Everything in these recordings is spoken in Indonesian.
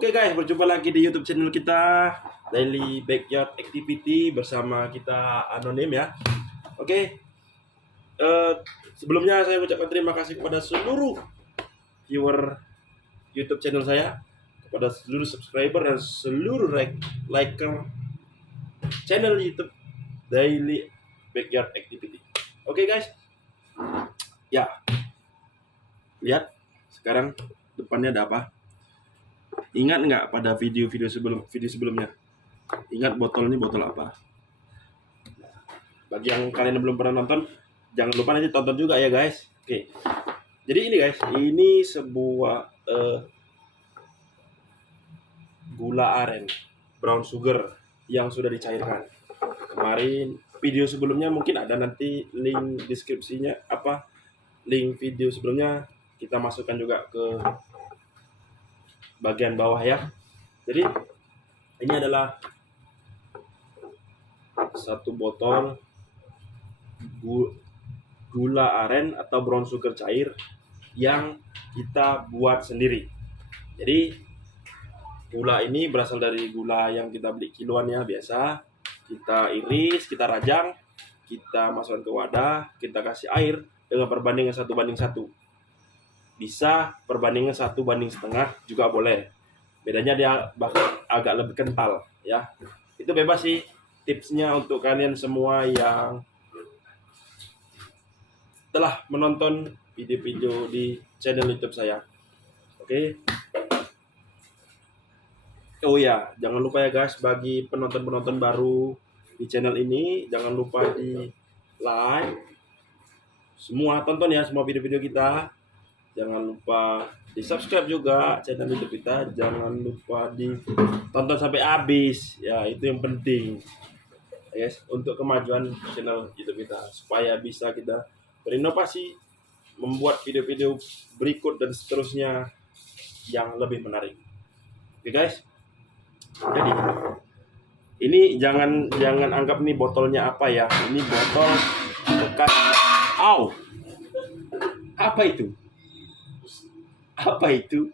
Oke guys, berjumpa lagi di YouTube channel kita Daily Backyard Activity bersama kita anonim ya. Oke, sebelumnya saya ucapkan terima kasih kepada seluruh viewer YouTube channel saya, kepada seluruh subscriber dan seluruh liker channel YouTube Daily Backyard Activity. Oke guys, ya lihat sekarang depannya ada apa? Ingat nggak pada video sebelumnya? Ingat botol ini botol apa? Bagi yang kalian yang belum pernah nonton, jangan lupa nanti tonton juga ya guys. Oke. Jadi ini guys, ini sebuah gula aren brown sugar yang sudah dicairkan. Kemarin video sebelumnya mungkin ada nanti link deskripsinya link video sebelumnya kita masukkan juga ke bagian bawah ya. Jadi ini adalah satu botol gula aren atau brown sugar cair yang kita buat sendiri. Jadi gula ini berasal dari gula yang kita beli kiloan ya biasa. Kita iris, kita rajang, kita masukkan ke wadah, kita kasih air dengan perbandingan 1:1. Bisa perbandingan 1:1 juga boleh. Bedanya dia agak lebih kental ya. Itu bebas sih tipsnya untuk kalian semua yang telah menonton video-video di channel YouTube saya. Oke. Oh ya, jangan lupa ya guys, bagi penonton-penonton baru di channel ini, jangan lupa di like. Semua tonton ya semua video-video kita. Jangan lupa di subscribe juga channel YouTube kita. Jangan lupa ditonton sampai habis. Ya, itu yang penting. Yes, untuk kemajuan channel YouTube kita supaya bisa kita berinovasi, membuat video-video berikut dan seterusnya yang lebih menarik. Oke guys. Jadi ini jangan anggap nih botolnya apa ya. Ini botol bekas. Au. Apa itu? Apa itu?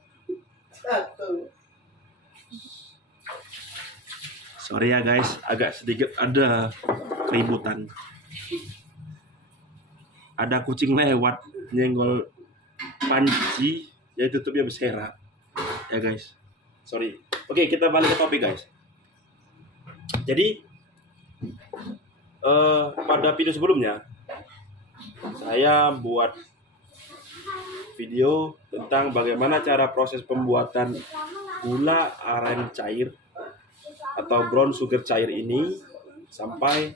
Sorry ya guys, agak sedikit ada keributan. Ada kucing lewat nyenggol panci, ya tutupnya bersera. Ya guys, sorry. Oke, kita balik ke topik guys. Jadi pada video sebelumnya saya buat video tentang bagaimana cara proses pembuatan gula aren cair atau brown sugar cair ini sampai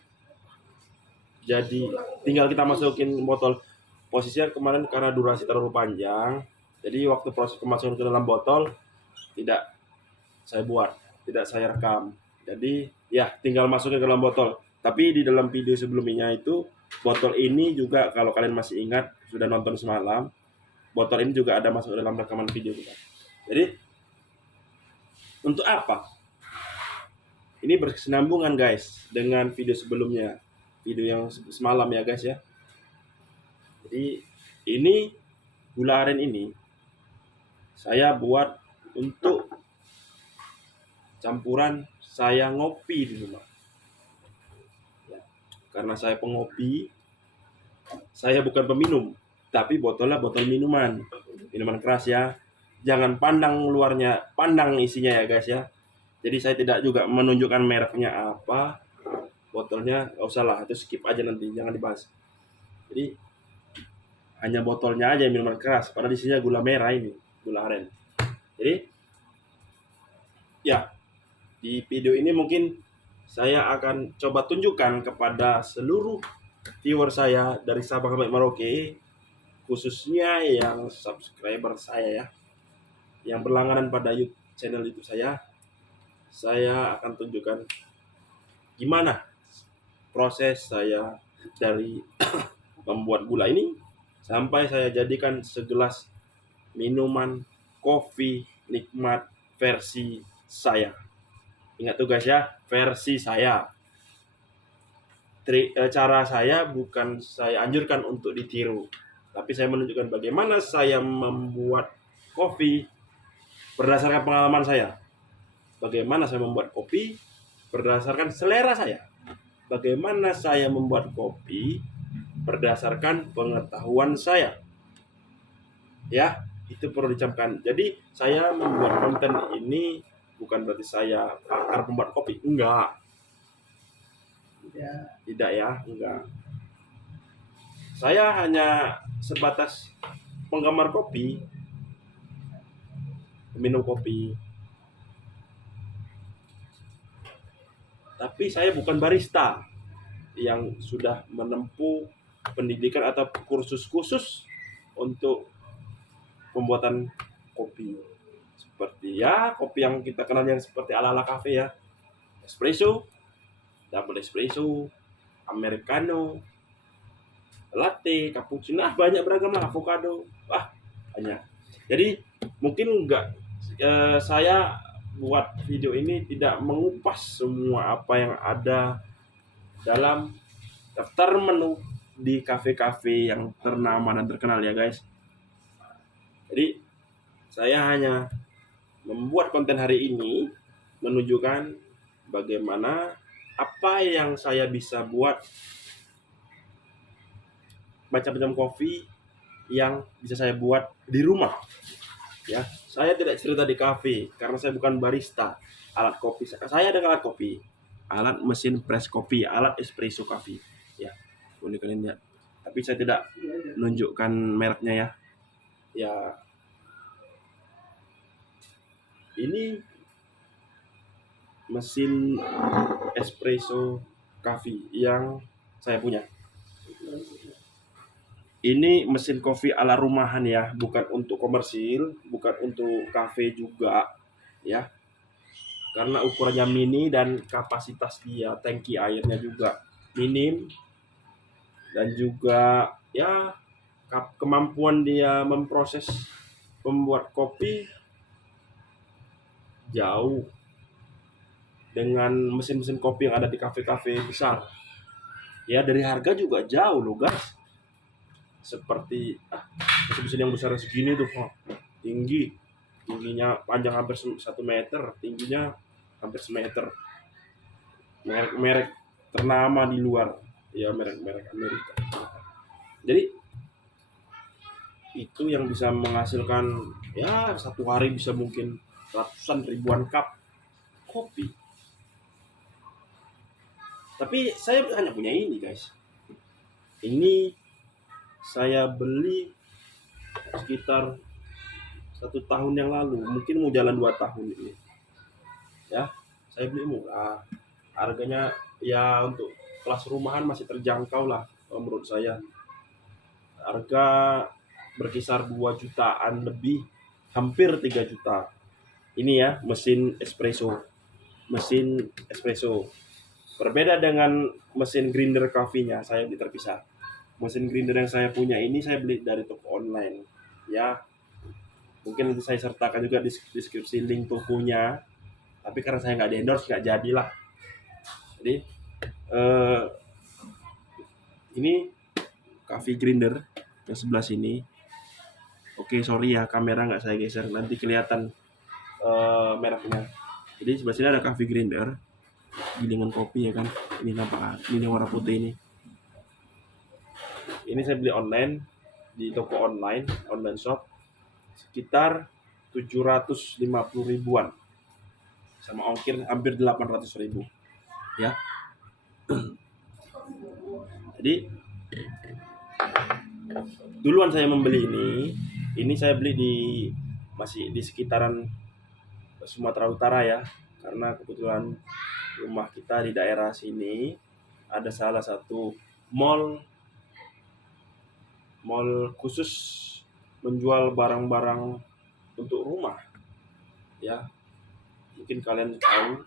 jadi tinggal kita masukin botol. Posisinya kemarin karena durasi terlalu panjang, jadi waktu proses kemasukan ke dalam botol tidak saya rekam. Jadi ya tinggal masukin ke dalam botol. Tapi di dalam video sebelumnya itu botol ini juga, kalau kalian masih ingat sudah nonton semalam, botol ini juga ada masuk dalam rekaman video kita. Jadi untuk apa? Ini berkesinambungan guys dengan video sebelumnya, video yang semalam ya guys ya. Jadi ini gula aren ini saya buat untuk campuran saya ngopi di rumah. Ya, karena saya pengopi, saya bukan peminum, tapi botolnya botol minuman keras ya. Jangan pandang luarnya, pandang isinya ya guys ya. Jadi saya tidak juga menunjukkan mereknya apa, botolnya nggak usah lah, itu skip aja nanti, jangan dibahas. Jadi hanya botolnya aja minuman keras, padahal isinya gula merah ini, gula aren. Jadi ya di video ini mungkin saya akan coba tunjukkan kepada seluruh viewer saya dari Sabang sampai Merauke, khususnya yang subscriber saya ya, yang berlangganan pada channel YouTube saya akan tunjukkan gimana proses saya dari membuat gula ini sampai saya jadikan segelas minuman kopi nikmat versi saya. Ingat tuh guys ya, versi saya. Cara saya bukan saya anjurkan untuk ditiru, tapi saya menunjukkan bagaimana saya membuat kopi berdasarkan pengalaman saya. Bagaimana saya membuat kopi berdasarkan selera saya. Bagaimana saya membuat kopi berdasarkan pengetahuan saya. Ya, itu perlu dicamkan. Jadi saya membuat konten ini bukan berarti saya pakar pembuat kopi. Enggak. Tidak ya, enggak. Saya hanya sebatas penggemar kopi, minum kopi. Tapi saya bukan barista yang sudah menempuh pendidikan atau kursus khusus untuk pembuatan kopi. Seperti ya, kopi yang kita kenal yang seperti ala-ala cafe ya. Espresso, double espresso, americano, latte, cappuccino, banyak beragam lah, avocado, banyak. Jadi mungkin saya buat video ini tidak mengupas semua apa yang ada dalam daftar menu di kafe-kafe yang ternama dan terkenal ya guys. Jadi saya hanya membuat konten hari ini menunjukkan bagaimana apa yang saya bisa buat macam-macam kopi yang bisa saya buat di rumah. Ya, saya tidak cerita di kafe karena saya bukan barista. Alat kopi saya ada alat kopi, alat mesin press kopi, alat espresso coffee. Ya, boleh kalian lihat. Tapi saya tidak menunjukkan mereknya ya. Ya, ini mesin espresso coffee yang saya punya. Ini mesin kopi ala rumahan ya, bukan untuk komersil, bukan untuk kafe juga ya. Karena ukurannya mini dan kapasitas dia tangki airnya juga minim, dan juga ya kemampuan dia memproses membuat kopi jauh dengan mesin-mesin kopi yang ada di kafe-kafe besar. Ya, dari harga juga jauh loh guys. Seperti mesin-mesin yang besar segini tuh, tingginya panjang hampir 1 meter, tingginya hampir 1 meter. Merek ternama di luar, ya merek Amerika. Jadi itu yang bisa menghasilkan ya satu hari bisa mungkin ratusan ribuan cup kopi. Tapi saya hanya punya ini guys. Ini saya beli sekitar 1 tahun yang lalu, mungkin mau jalan 2 tahun ini. Ya, saya beli murah. Harganya ya untuk kelas rumahan masih terjangkau lah menurut saya. Harga berkisar 2 jutaan lebih, hampir 3 juta. Ini ya, mesin espresso. Berbeda dengan mesin grinder coffee-nya, saya beli terpisah. Mesin grinder yang saya punya ini saya beli dari toko online. Ya, mungkin nanti saya sertakan juga di deskripsi link tokonya. Tapi karena saya nggak di-endorse, nggak jadilah. Jadi ini coffee grinder yang sebelah sini. Oke, sorry ya kamera nggak saya geser, nanti kelihatan mereknya. Jadi sebelah sini ada coffee grinder, gilingan kopi ya kan. Ini nampak, ini warna putih ini. Ini saya beli online di toko online shop sekitar 750 ribuan sama ongkir hampir 800 ribu ya. Jadi duluan saya membeli ini saya beli masih di sekitaran Sumatera Utara ya, karena kebetulan rumah kita di daerah sini ada salah satu mall khusus menjual barang-barang untuk rumah ya. Mungkin kalian tahu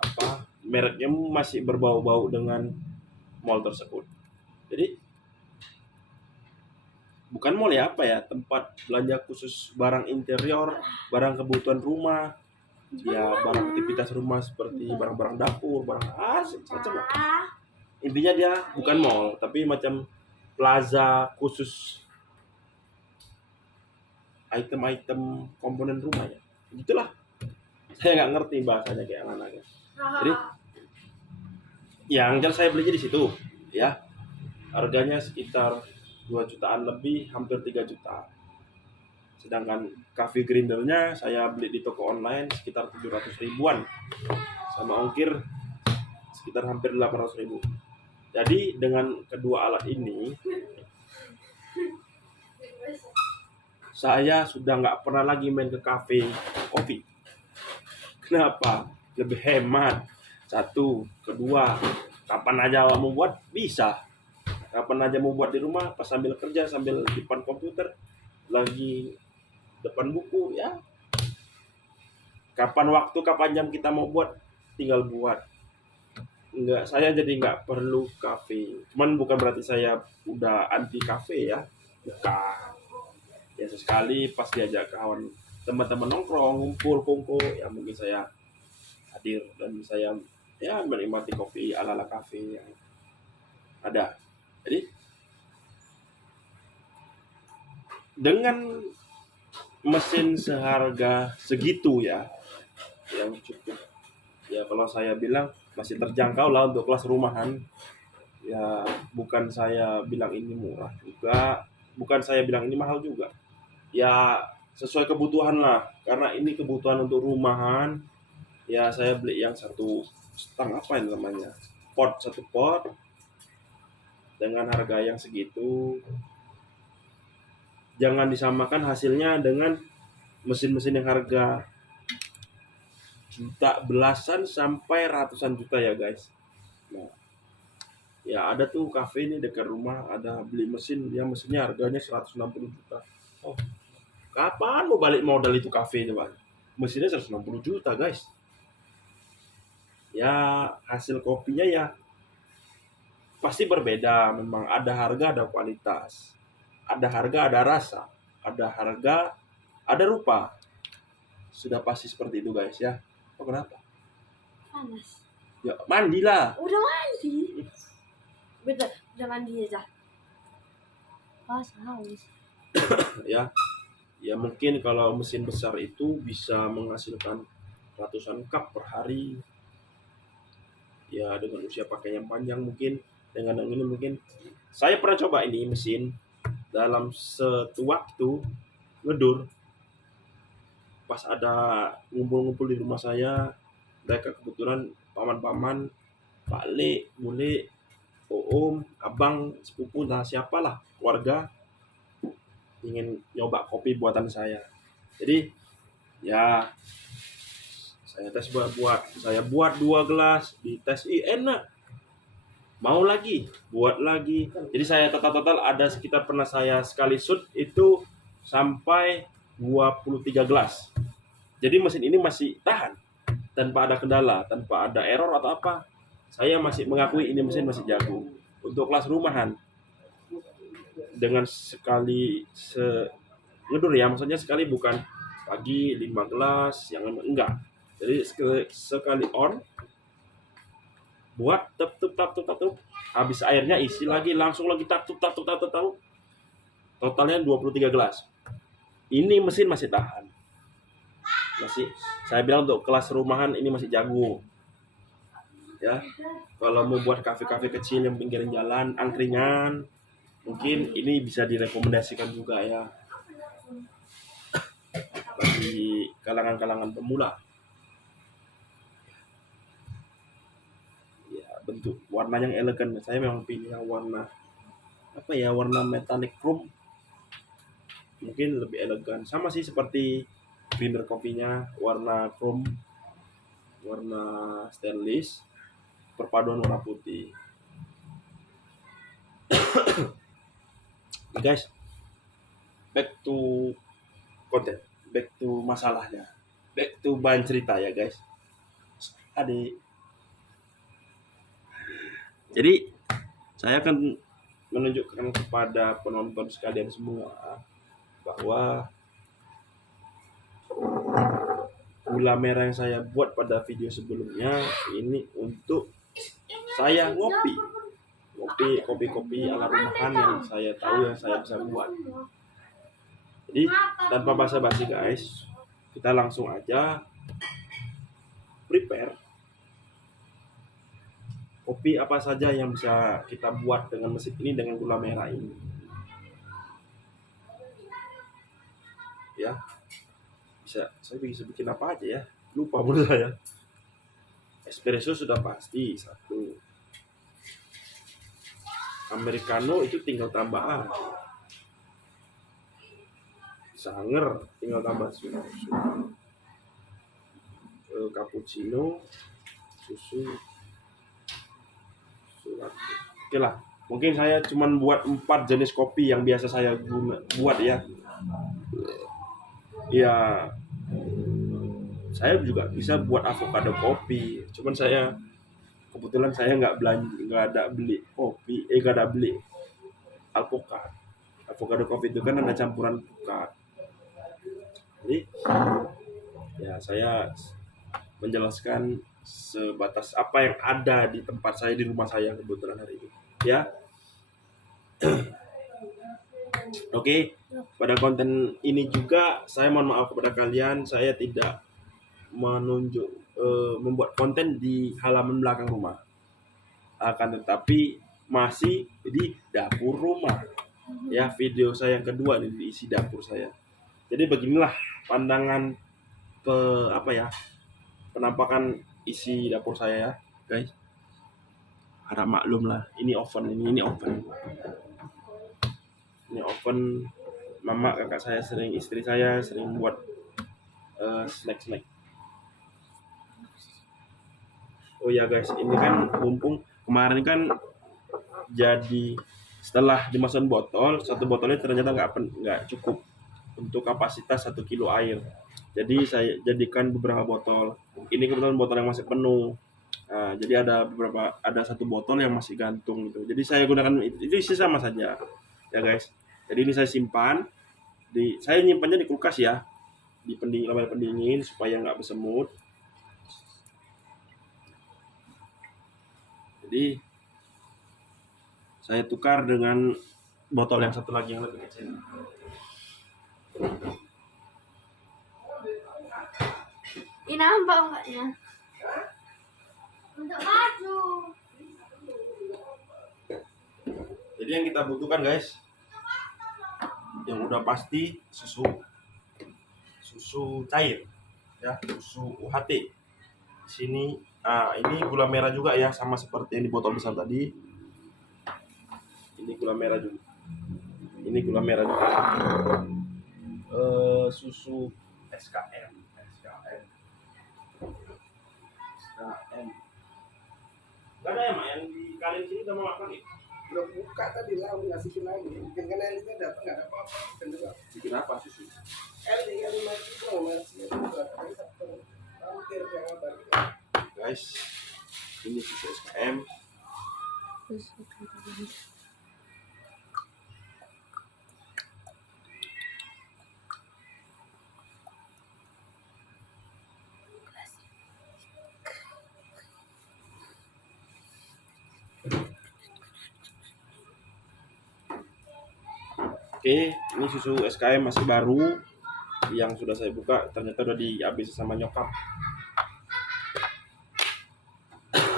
apa mereknya, masih berbau-bau dengan mall tersebut. Jadi bukan mall ya, tempat belanja khusus barang interior, barang kebutuhan rumah ya, barang aktivitas rumah seperti barang-barang dapur, barang macam lah. Intinya dia bukan mall tapi macam plaza khusus item-item komponen rumah ya. Itulah, saya nggak ngerti bahasanya kayak mana guys. Jadi yang saya beli di situ ya, harganya sekitar 2 jutaan lebih, hampir 3 juta. Sedangkan coffee grindernya saya beli di toko online sekitar 700 ribuan, sama ongkir sekitar hampir 800 ribu. Jadi dengan kedua alat ini saya sudah nggak pernah lagi main ke kafe kopi. Kenapa? Lebih hemat. Satu, kedua, kapan aja mau buat bisa. Kapan aja mau buat di rumah, pas sambil kerja, sambil di depan komputer, lagi depan buku ya. Kapan waktu, kapan jam kita mau buat, tinggal buat. Enggak, saya jadi nggak perlu kafe. Cuman bukan berarti saya udah anti kafe ya. Bukan. Ya sesekali pas diajak kawan teman-teman nongkrong, ngumpul, kongko, ya mungkin saya hadir dan saya ya menikmati kopi ala-ala kafe yang ada. Jadi dengan mesin seharga segitu ya, yang cukup ya, kalau saya bilang masih terjangkau lah untuk kelas rumahan. Ya bukan saya bilang ini murah juga, bukan saya bilang ini mahal juga. Ya sesuai kebutuhan lah, karena ini kebutuhan untuk rumahan. Ya saya beli yang satu setengah, apa ini namanya, satu pot dengan harga yang segitu. Jangan disamakan hasilnya dengan mesin-mesin yang harga juta, belasan sampai ratusan juta ya guys. Nah, ya ada tuh kafe ini dekat rumah, ada beli mesin, ya mesinnya harganya 160 juta. Oh, kapan mau balik modal itu kafe coba? Mesinnya 160 juta guys. Ya hasil kopinya ya pasti berbeda, memang ada harga, ada kualitas, ada harga, ada rasa, ada harga, ada rupa. Sudah pasti seperti itu guys ya. Oh kenapa? Panas. Ya mandilah. Udah mandi. Udah mandi aja. Pas haus. Ya mungkin kalau mesin besar itu bisa menghasilkan ratusan cup per hari. Ya dengan usia pakai yang panjang mungkin, dengan yang ini mungkin. Saya pernah coba ini mesin dalam satu waktu ngedur. Pas ada ngumpul-ngumpul di rumah saya, mereka kebetulan paman-paman, Pak Le, Bule, Om, Abang, sepupu, nah siapalah keluarga ingin nyoba kopi buatan saya. Jadi ya saya tes saya buat 2 gelas, dites enak, mau lagi, buat lagi. Jadi saya total ada sekitar, pernah saya sekali shoot itu sampai 23 gelas. Jadi mesin ini masih tahan tanpa ada kendala, tanpa ada error atau apa. Saya masih mengakui ini mesin masih jago untuk kelas rumahan. Dengan sekali ngedur ya, maksudnya sekali bukan pagi 5 gelas, yang enggak. Jadi sekali on, buat tap, habis airnya isi lagi, langsung lagi tap, totalnya 23 gelas. Ini mesin masih tahan. Masih, saya bilang untuk kelas rumahan ini masih jago. Ya, kalau mau buat kafe-kafe kecil yang pinggiran jalan, angkringan, mungkin ini bisa direkomendasikan juga ya bagi kalangan-kalangan pemula. Ya, bentuk warna yang elegan. Saya memang pilih yang warna apa ya, warna metallic chrome. Mungkin lebih elegan. Sama sih seperti grinder kopinya, warna chrome, warna stainless, perpaduan warna putih. Guys, back to content, back to masalahnya, back to bahan cerita ya guys. Jadi saya akan menunjukkan kepada penonton sekalian semua bahwa gula merah yang saya buat pada video sebelumnya ini untuk saya kopi ala rumahan yang saya tahu, yang saya bisa buat. Jadi tanpa basa-basi guys, kita langsung aja prepare kopi apa saja yang bisa kita buat dengan mesin ini dengan gula merah ini. Ya, saya bisa bikin apa aja ya, lupa menurut saya. Espresso sudah pasti satu, americano itu tinggal tambahan, sanger tinggal tambah susu, cappuccino susu latte. Oke lah, mungkin saya cuman buat 4 jenis kopi yang biasa saya buat ya. Ya, saya juga bisa buat avocado kopi, cuman saya kebetulan saya nggak ada beli kopi, nggak ada beli alpukat. Avocado kopi itu kan ada campuran pukat. Jadi ya saya menjelaskan sebatas apa yang ada di tempat saya, di rumah saya kebetulan hari ini. Ya, oke. Pada konten ini juga saya mohon maaf kepada kalian, saya tidak membuat konten di halaman belakang rumah, akan tetapi masih di dapur rumah. Ya, video saya yang kedua ini diisi dapur saya. Jadi beginilah pandangan penampakan isi dapur saya ya, guys. Harap maklum lah, ini oven. Ini oven mama, kakak saya istri saya sering buat snack. Oh ya guys, ini kan mumpung kemarin kan jadi setelah dimasukin botol, satu botolnya ternyata nggak cukup untuk kapasitas 1 kilo air. Jadi saya jadikan beberapa botol. Ini kebetulan botol yang masih penuh. Nah, jadi ada satu botol yang masih gantung gitu. Jadi saya gunakan itu sama saja ya guys. Jadi ini saya simpan saya nyimpannya di kulkas ya, di lemari pendingin supaya nggak bersemut. Jadi saya tukar dengan botol yang satu lagi yang lebih kecil. Ini nampak enggaknya? Untuk baju. Jadi yang kita butuhkan guys, yang udah pasti susu cair ya, susu UHT. Di sini ini gula merah juga ya, sama seperti yang di botol besar tadi. Ini gula merah juga. Susu SKM. Gak ada ya mak yang di kalian sini udah mau makan nih? Belum buka tadi lah, ngasih lagi. Mungkin kan Elnya dapat nggak ada apa-apa. Kan juga. Bikin apa susu? Elnya masih belum masih juga. Tapi satu hampir yang apa? Guys, ini susu SKM. Oke, ini susu SKM masih baru yang sudah saya buka, ternyata udah dihabis sama nyokap.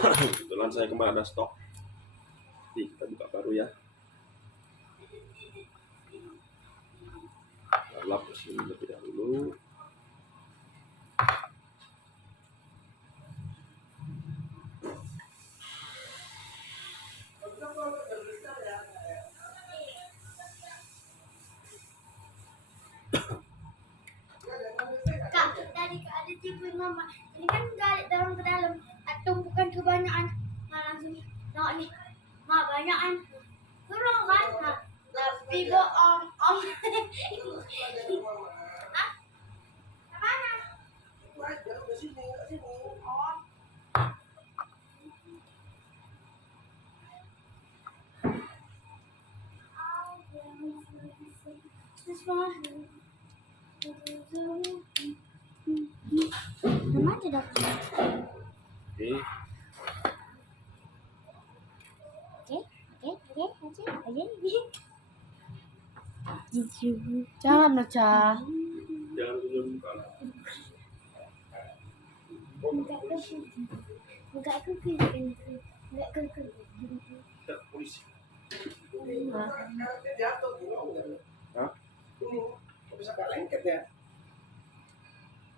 Kebetulan saya kemarin ada stok. Jadi kita buka baru ya. Lap ini lebih dahulu. Kak, tadi ada tipu mama. Ini kan dari dalam ke dalam. Tumpukan kebanyakan. Nah, langsung tengok nih. Ma, banyakan. Turun kan? Nah, tapi bohong. Hah? Mana? Oh. Nama tidak. Oke. Jangan baca. Jangan dulu buka. Enggak ke enggak ke kiri. Enggak ke kiri. Tidak, polisi. Karetnya jatuh gimana? Hah? Ini kok bisa gak lengket ya?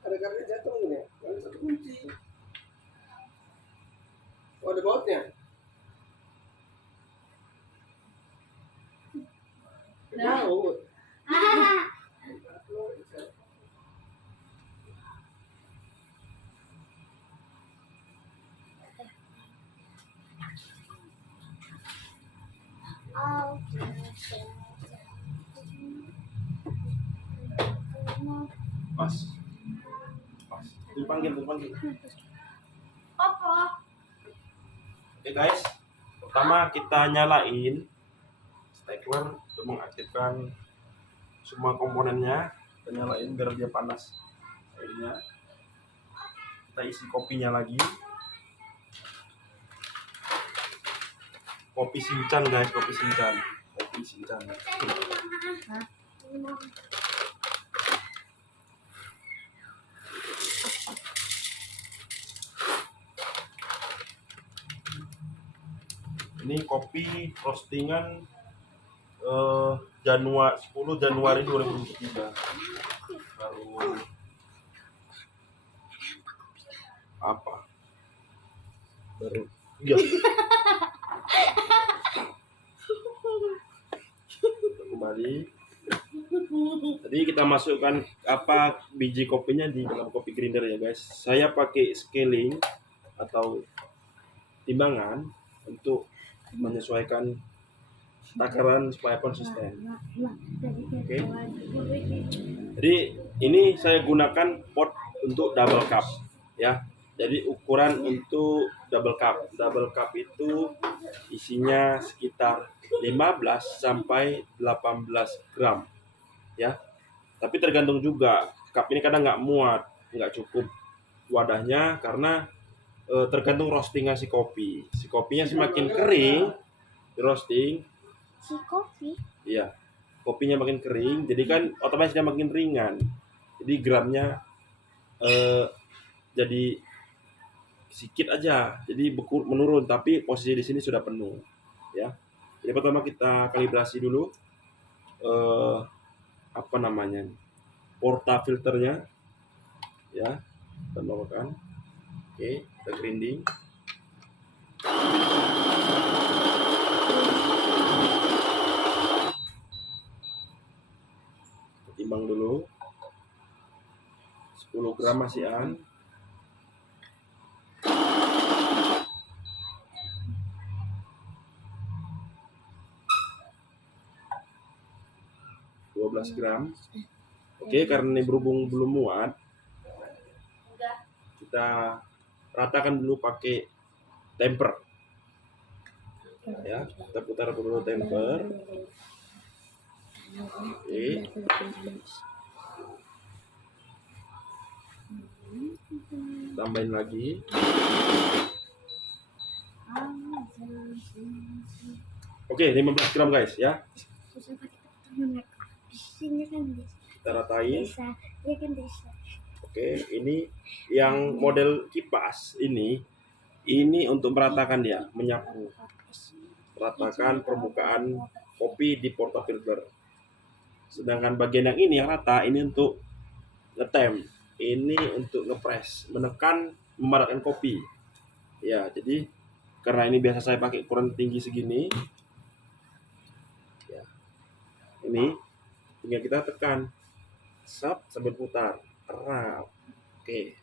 Ada karetnya jatuh ini ya? Nggak bisa kunci. Oh, ada bautnya? Baut. Ah. Oh. Pas. Pas. Dipanggil. Apa? Oke guys, pertama kita nyalain stapler untuk mengaktifkan semua komponennya. Kita nyalain biar dia panas airnya. Kita isi kopinya lagi. Kopi Sinchan guys, kopi Sinchan. Hah? Ini kopi roastingan Januari 10 Januari 2023. Baru apa? Baru iya. Kembali. Tadi kita masukkan biji kopinya di dalam kopi grinder ya guys. Saya pakai scaling atau timbangan untuk menyesuaikan takaran supaya konsisten. Oke. Jadi ini saya gunakan pot untuk double cup ya. Jadi ukuran untuk double cup itu isinya sekitar 15 sampai 18 gram ya. Tapi tergantung juga, cup ini kadang nggak muat, nggak cukup wadahnya karena tergantung roastingan si kopi. Si kopinya semakin kering di roasting, Si kopi. iya, kopinya makin kering, jadi kan otomatis dia makin ringan. Jadi gramnya jadi sedikit aja, jadi menurun, tapi posisi di sini sudah penuh, ya. Jadi pertama kita kalibrasi dulu portafilternya, ya, kita melakukan. Oke, kita grinding. Timbang dulu 10 gram masihan. Gram. Oke, karena ini berhubung belum muat, kita ratakan dulu pakai temper. Ya, kita putar dulu temper. Oke. Tambahin lagi. Oke, 15 gram guys ya. Kita ratain. Oke, ini yang model kipas ini untuk meratakan dia, menyapu. Ratakan permukaan kopi di portafilter. Sedangkan bagian yang ini yang rata, ini untuk ngetem, ini untuk ngepres, menekan, memadatkan kopi. Ya, jadi karena ini biasa saya pakai ukuran tinggi segini, ya, ini tinggal kita tekan, sambil putar, rap. Oke,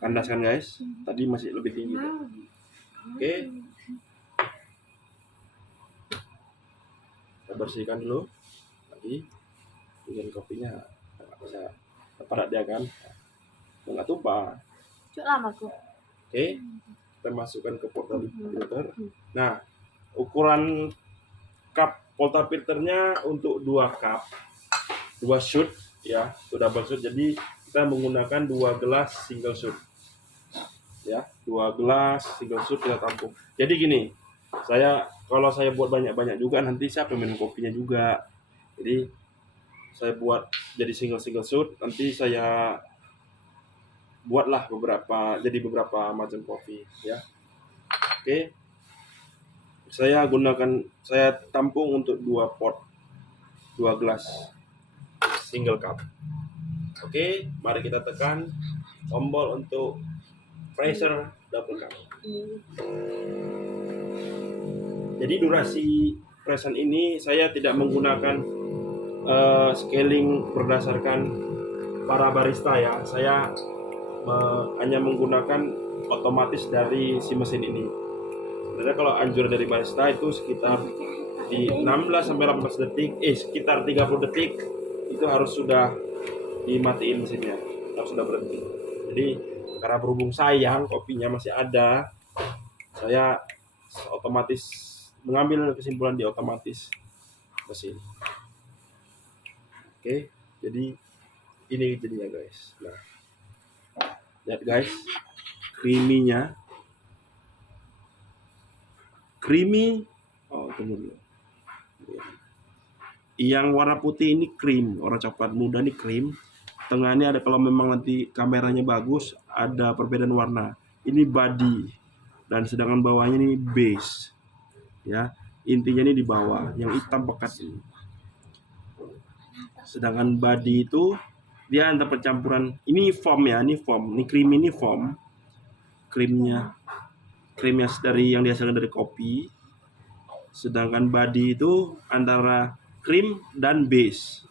kandaskan guys. Tadi masih lebih tinggi. Oke, kita bersihkan dulu lagi. Bikin kopinya nggak bisa padat dia kan, nggak tumpah. Oke, kita masukkan ke portafilter. Nah, ukuran cup portafilternya untuk 2 cup, 2 shoot ya, itu double shoot. Jadi kita menggunakan 2 gelas single shoot ya, 2 gelas single shoot kita tampung. Jadi gini, kalau saya buat banyak-banyak juga, nanti saya minum kopinya juga. Jadi saya buat jadi single shoot, nanti saya buatlah beberapa macam kopi ya. Oke. Saya tampung untuk 2 gelas single cup. Oke, mari kita tekan tombol untuk pressure double cup. Jadi durasi presen ini saya tidak menggunakan scaling berdasarkan para barista ya. Saya hanya menggunakan otomatis dari si mesin ini. Sebenarnya kalau anjuran dari barista itu sekitar di 16 sampai 18 detik, sekitar 30 detik itu harus sudah dimatiin mesinnya, harus sudah berhenti. Jadi karena berhubung sayang kopinya masih ada, saya otomatis mengambil kesimpulan di otomatis mesin. Oke, jadi ini jadinya guys. Nah, lihat guys, creamy. Oh, tunggu dulu. Yang warna putih ini cream, warna coklat muda ini cream. Tengahnya ada, kalau memang nanti kameranya bagus, ada perbedaan warna. Ini body, dan sedangkan bawahnya ini base. Ya, intinya ini di bawah, yang hitam pekat ini. Sedangkan body itu dia antara percampuran, ini foam ya, ini foam, ini cream, ini foam. Krimnya dari yang dihasilkan dari kopi. Sedangkan body itu antara krim dan base,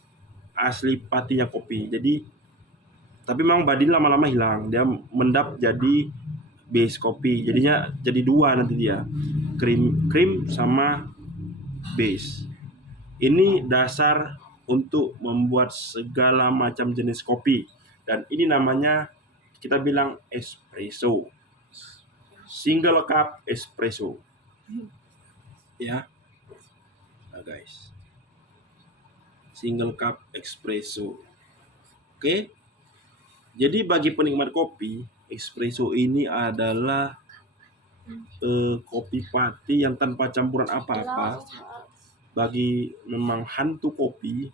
asli patinya kopi. Jadi tapi memang body lama-lama hilang, dia mendap jadi base kopi, jadinya jadi dua nanti dia, krim sama base. Ini dasar untuk membuat segala macam jenis kopi, dan ini namanya kita bilang espresso, single cup espresso ya. Nah guys, single cup espresso. Oke, jadi bagi penikmat kopi, espresso ini adalah kopi pati yang tanpa campuran apa-apa. Bagi memang hantu kopi,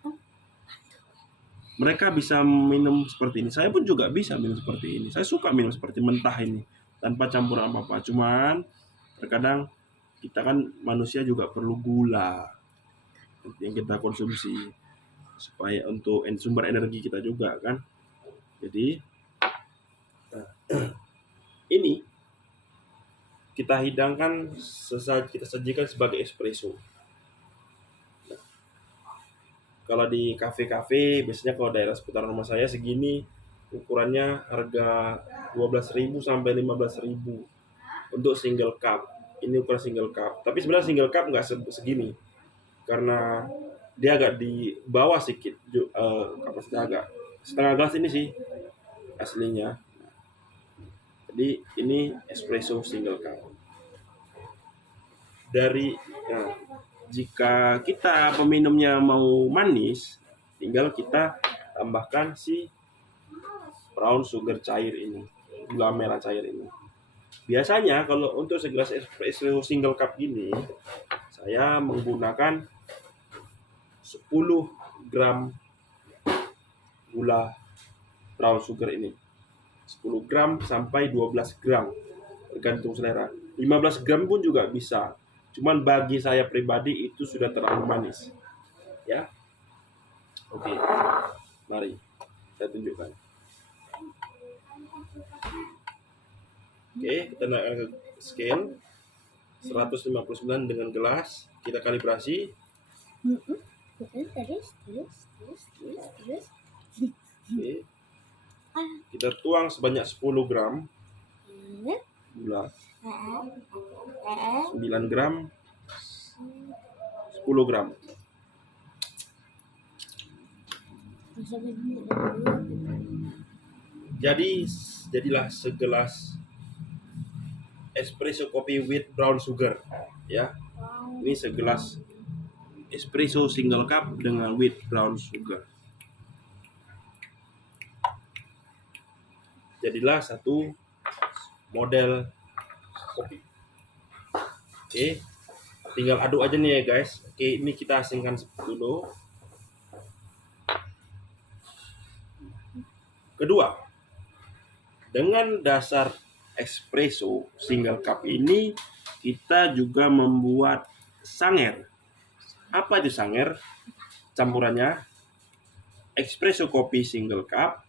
mereka bisa minum seperti ini. Saya pun juga bisa minum seperti ini. Saya suka minum seperti mentah ini, tanpa campuran apa-apa. Cuman terkadang kita kan manusia juga perlu gula yang kita konsumsi supaya untuk sumber energi kita juga kan. Jadi ini kita hidangkan, kita sajikan sebagai espresso. Kalau di kafe-kafe, biasanya kalau daerah seputaran rumah saya segini, ukurannya harga 12.000 sampai 15.000 untuk single cup. Ini ukuran single cup. Tapi sebenarnya single cup nggak segini, karena dia agak di bawah sedikit, kapasitasnya agak setengah gelas ini sih aslinya. Jadi ini espresso single cup. Jika kita peminumnya mau manis, tinggal kita tambahkan si brown sugar cair ini, gula merah cair ini. Biasanya kalau untuk segelas espresso single cup gini, saya menggunakan 10 gram gula brown sugar ini. 10 gram sampai 12 gram, tergantung selera. 15 gram pun juga bisa. Cuman bagi saya pribadi itu sudah terlalu manis. Ya. Oke. Mari saya tunjukkan. Oke, kita naikkan ke scale 159 dengan gelas. Kita kalibrasi. Oke. Kita tuang sebanyak 10 gram gula. 9 gram, 10 gram. Jadilah segelas espresso kopi with brown sugar ya. Ini segelas espresso single cup dengan with brown sugar. Jadilah satu model kopi. Oke, tinggal aduk aja nih ya guys. Oke, ini kita asingkan dulu. Kedua, Dengan dasar espresso single cup ini, kita juga membuat sanger. Apa itu sanger? Campurannya espresso kopi single cup,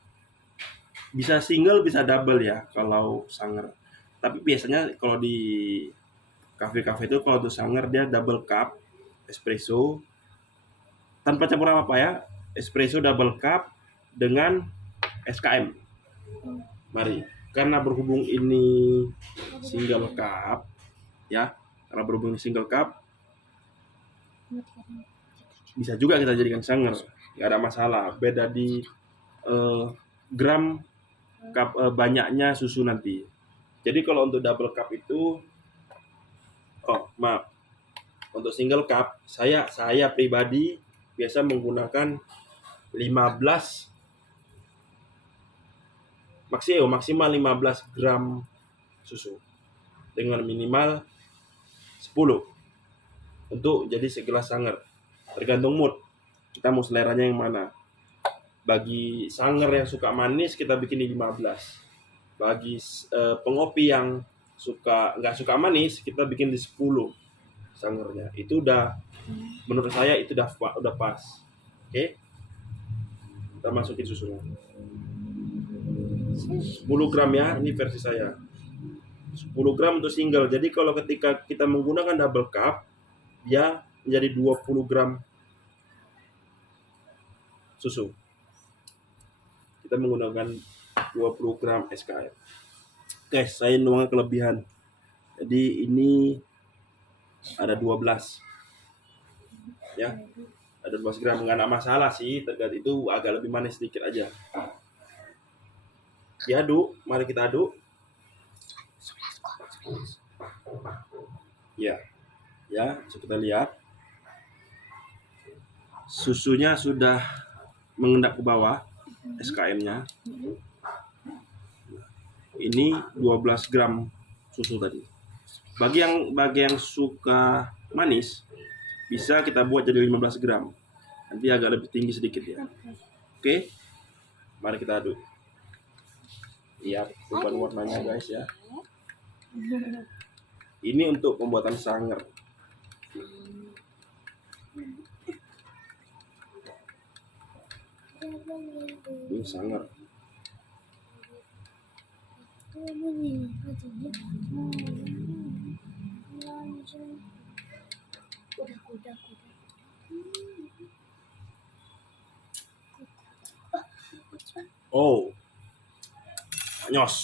bisa single bisa double ya kalau sanger. Tapi biasanya kalau di kafe-kafe itu kalau untuk sanger dia double cup espresso tanpa campur apa ya, espresso double cup dengan SKM. Mari, karena berhubung ini single cup ya, karena berhubung ini single cup bisa juga kita jadikan sanger, nggak ada masalah. Beda di gram cup, banyaknya susu nanti. Jadi kalau untuk double cup itu, untuk single cup saya pribadi biasa menggunakan 15 maksimal 15 gram susu dengan minimal 10 untuk jadi segelas sanger. Tergantung mood, kita mau seleranya yang mana. Bagi sanger yang suka manis kita bikin di 15. Bagi pengopi yang nggak suka manis kita bikin di 10 sangernya. Itu udah, menurut saya itu udah pas. Oke, kita masukin susunya 10 gram ya, ini versi saya 10 gram untuk single. Jadi kalau ketika kita menggunakan double cup dia menjadi 20 gram susu. Kita menggunakan 20 gram SKM. Oke, saya nuangkan kelebihan. Jadi ini ada 12 ya, ada 12 gram, nggak ada masalah sih. Tergantung, itu agak lebih manis sedikit aja. Diaduk, mari kita aduk. Ya, kita lihat susunya sudah mengendap ke bawah, SKM-nya. Ini 12 gram susu tadi. Bagi yang suka manis, bisa kita buat jadi 15 gram. Nanti agak lebih tinggi sedikit ya. Oke, mari kita aduk. Lihat perubahan warnanya guys ya. Ini untuk pembuatan sanger. Ini sanger. Oh, nyos.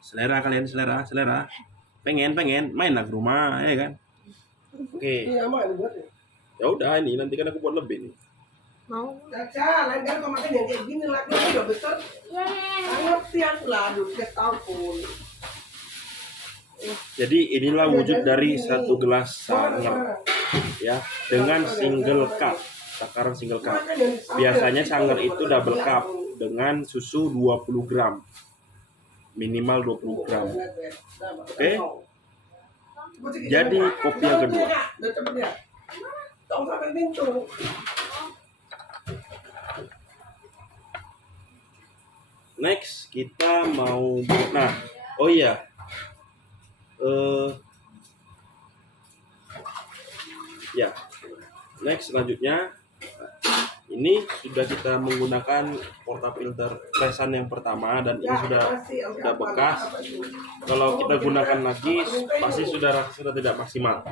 Selera kalian, selera. Pengen mainlah ke rumah ya kan. Oke. Ini aman buat ya. Ya udah, ini nanti kan aku buat lebih nih. Mau? Caca, lain kali kau makan yang kayak gini lagi udah besar. Ngerti aku lah, aduh, dia tahu pun. Jadi inilah wujud dari satu gelas sanger ya, dengan single cup, takaran single cup. Biasanya sanger itu double cup dengan susu 20 gram. Minimal 20 gram. Oke. Jadi kopi yang kedua. Tong sampai pintu. Next kita mau, oh iya, ya, next selanjutnya ini sudah kita menggunakan portafilter presan yang pertama dan ini sudah bekas. Kalau kita gunakan lagi pasti sudah tidak maksimal.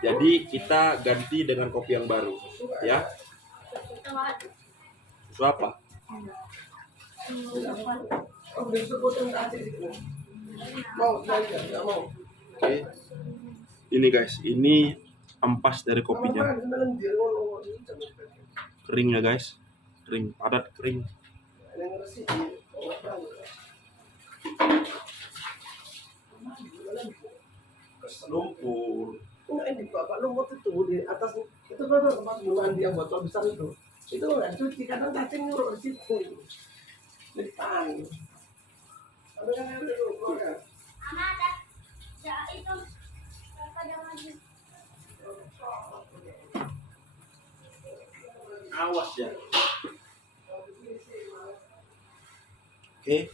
Jadi kita ganti dengan kopi yang baru ya. Susu apa? Oke. Ini guys, ini ampas dari kopinya. Kering ya guys, kering, padat, kering. Lumpur. Ini bapak lumut itu di atas itu kan tempat mandi yang botol besar itu nggak cuci, kadang cacing nyuruh di situ di depan. Ada kan ada dulu kan? Ada itu pada maju. Awas ya. Oke,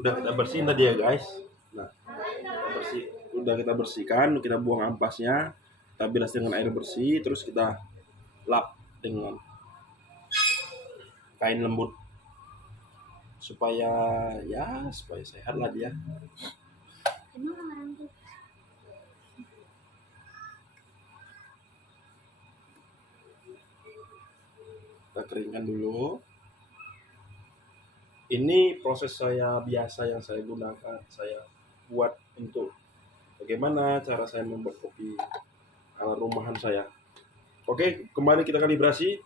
udah kita bersihin tadi ya guys. Nah, kita bersihkan, kita buang ampasnya, kita bilas dengan air bersih, terus kita lap dengan kain lembut supaya sehat lah dia. Emang orang tuh Kita keringkan dulu. Ini proses saya biasa yang saya gunakan, saya buat untuk bagaimana cara saya membuat kopi ala rumahan saya. Oke, kembali kita kalibrasi.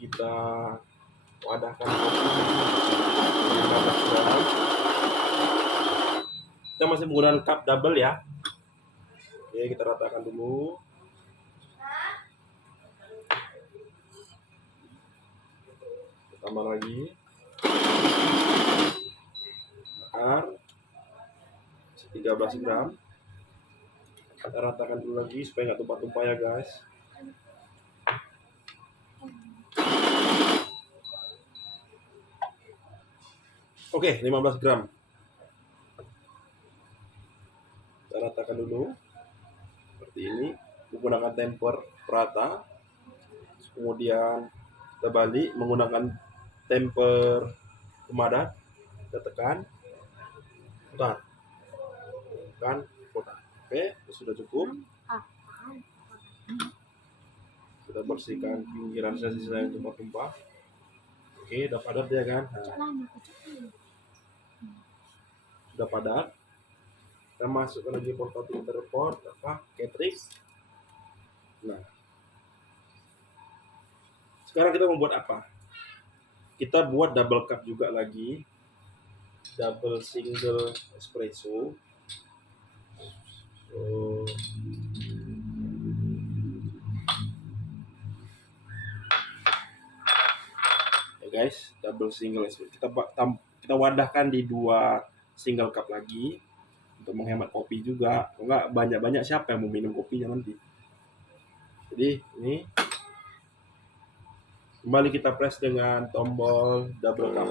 Kita wadahkan kopi 15 gram. Kita masih menggunakan cup double ya. Oke, kita ratakan dulu. Tambah lagi. Bakar 13 gram. Kita ratakan dulu lagi supaya nggak tumpah-tumpah ya guys. Oke, 15 gram. Kita ratakan dulu seperti ini menggunakan temper rata. Kemudian kita balik menggunakan temper pemadat. Kita tekan, putar. Oke, itu sudah cukup. Kita bersihkan pinggiran sisa yang tumpah-tumpah. Oke, udah padat ya kan? Nah, sudah padat. Kita masukkan lagi portatif interport Catrix. Nah, sekarang kita membuat apa? Kita buat double cup juga lagi, double single espresso. Ya guys, double single espresso. Kita wadahkan di 2 single cup lagi untuk menghemat kopi juga. Kalau nggak banyak-banyak siapa yang mau minum kopinya nanti. Jadi ini kembali kita press dengan tombol double cup.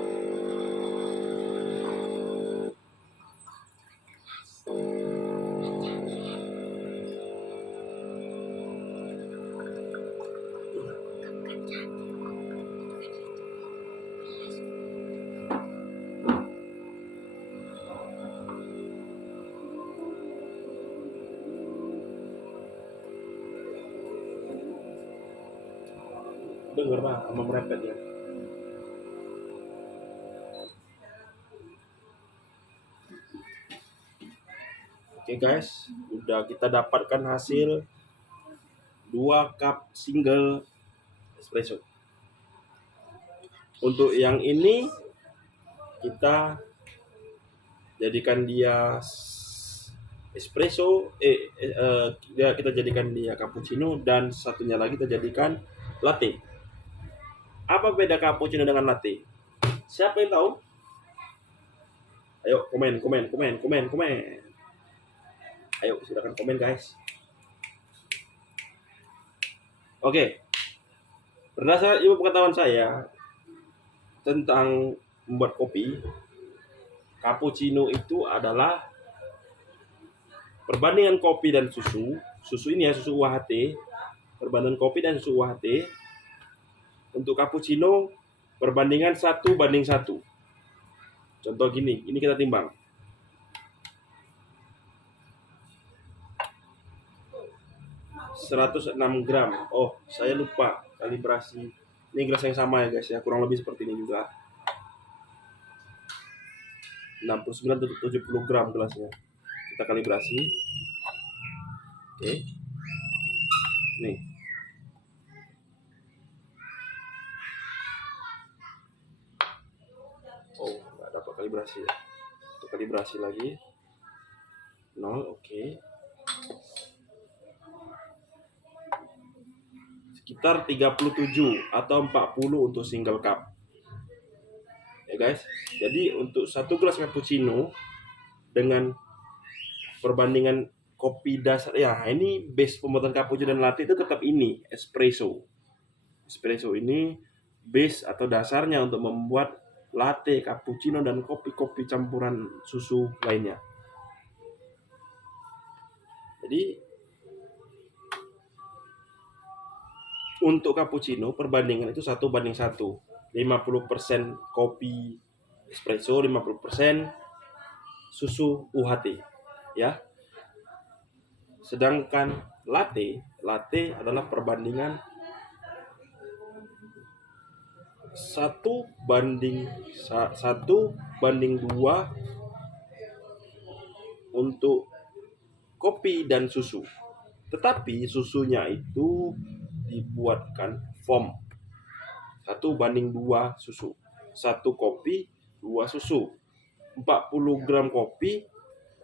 Dengar lah sama merepet ya. Oke guys, udah kita dapatkan hasil 2 cup single espresso. Untuk yang ini kita jadikan dia espresso, kita jadikan dia cappuccino, dan satunya lagi kita jadikan latte. Apa beda cappuccino dengan latte? Siapa yang tahu? Ayo komen. Ayo silakan komen guys. Oke. Berdasarkan ilmu pengetahuan saya tentang membuat kopi, cappuccino itu adalah perbandingan kopi dan susu. Susu ini ya, susu UHT. Perbandingan kopi dan susu UHT. Untuk cappuccino perbandingan 1:1. Contoh gini, ini kita timbang. ...106 gram. Oh, saya lupa kalibrasi. Ini gelas yang sama ya guys ya, kurang lebih seperti ini juga. 69-70 gram gelasnya. Kita kalibrasi. Oke. Nih. Oh, nggak dapat kalibrasi ya. Untuk kalibrasi lagi. 0, oke. Sekitar 37 atau 40 untuk single cup. Ya guys. Jadi untuk 1 gelas cappuccino dengan perbandingan kopi dasar ya, ini base pembuatan cappuccino dan latte itu tetap ini espresso. Espresso ini base atau dasarnya untuk membuat latte, cappuccino, dan kopi-kopi campuran susu lainnya. Jadi untuk cappuccino perbandingan itu 1:1. 50% kopi espresso, 50% susu UHT, ya. Sedangkan latte adalah perbandingan 1:2 untuk kopi dan susu. Tetapi susunya itu dibuatkan foam 1:2 susu. 1 kopi, 2 susu. 40 gram kopi,